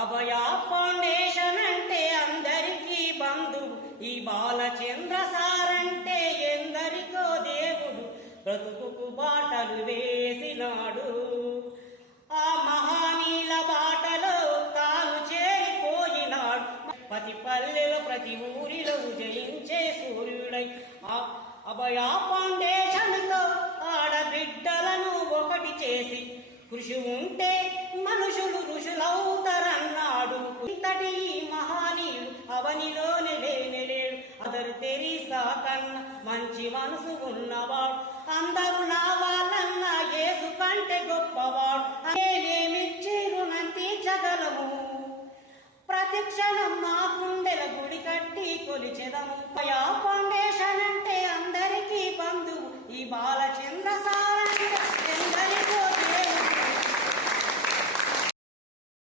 అభయ foundation అంటే అందరికీ బంధువు. ఈ బాలచంద్ర సార్ అంటే ఎందరికో దేవుడు. బ్రతుకుకు బాటలు వేసినాడు. ఆ మహానీల బాటలో తాను చేరిపోయినాడు. ప్రతి పల్లెలో ప్రతి ఊరిలో జయించే సూర్యుడై అభయ ఫౌండేషన్ తో ఆడబిడ్డలను ఒకటి చేసి కృషి ఉంటే మనుషులు ఋషులవుతారన్నాడు. ఇంతటి మహానీయుడు అవనిలోనే లేనేలేడు. అదరు తెరీసా కన్నా మంచి మనసు ఉన్నవాడు. అందరూ నా వాళ్ళన్నా యేసు కంటే గొప్పవాడు. నేనేమిచ్చి రుణం తీర్చగలము. ప్రతి క్షణం మా గుండెల గుడి కట్టి కొలిచెదము. అభయ ఫౌండేషన్ అంటే అందరికీ బంధువు. ఈ బాలచంద్ర సార్